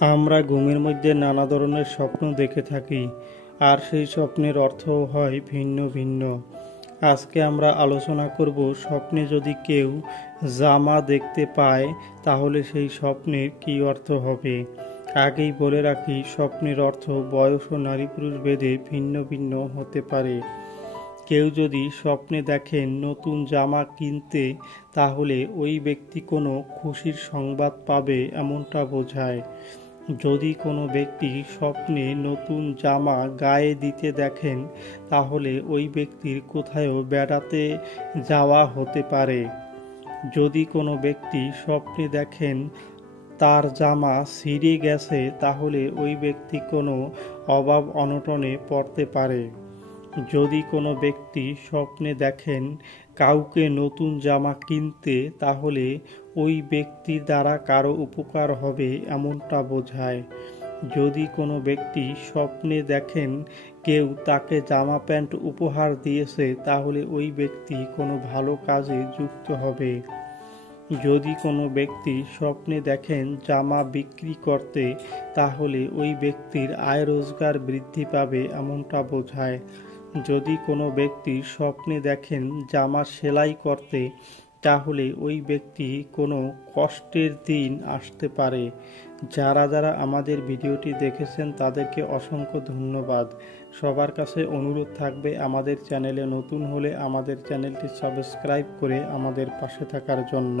আমরা ঘুমের মধ্যে নানা ধরনের স্বপ্ন দেখে থাকি, আর সেই স্বপ্নের অর্থও হয় ভিন্ন ভিন্ন। আজকে আমরা আলোচনা করব, স্বপ্নে যদি কেউ জামা দেখতে পায় তাহলে সেই স্বপ্নের কী অর্থ হবে। আগেই বলে রাখি, স্বপ্নের অর্থ বয়স ও নারী পুরুষ ভেদে ভিন্ন ভিন্ন হতে পারে। কেউ যদি স্বপ্নে দেখেন নতুন জামা কিনতে, তাহলে ওই ব্যক্তি কোনো খুশির সংবাদ পাবে এমনটা বোঝায়। যদি কোনো ব্যক্তি স্বপ্নে নতুন জামা গায়ে দিতে দেখেন, তাহলে ওই ব্যক্তির কোথাও বেড়াতে যাওয়া হতে পারে। যদি কোনো ব্যক্তি স্বপ্নে দেখেন তার জামা ছিঁড়ে গেছে, তাহলে ওই ব্যক্তি কোনো অভাব অনটনে পড়তে পারে। যদি কোনো ব্যক্তি স্বপ্নে দেখেন কাউকে নতুন জামা কিনতে, তাহলে ওই ব্যক্তির দ্বারা কারো উপকার হবে এমনটা বোঝায়। যদি কোনো ব্যক্তি স্বপ্নে দেখেন কেউ তাকে জামা প্যান্ট উপহার দিয়েছে, তাহলে ওই ব্যক্তি কোনো ভালো কাজে যুক্ত হবে। যদি কোনো ব্যক্তি স্বপ্নে দেখেন জামা বিক্রি করতে, তাহলে ওই ব্যক্তির আয় রোজগার বৃদ্ধি পাবে এমনটা বোঝায়। যদি কোনো ব্যক্তি স্বপ্নে দেখেন জামা সেলাই করতে, তাহলে ওই ব্যক্তি কোনো কষ্টের দিন আসতে পারে। যারা যারা আমাদের ভিডিওটি দেখেছেন তাদেরকে অসংখ্য ধন্যবাদ। সবার কাছে অনুরোধ থাকবে, আমাদের চ্যানেলে নতুন হলে আমাদের চ্যানেলটি সাবস্ক্রাইব করে আমাদের পাশে থাকার জন্য।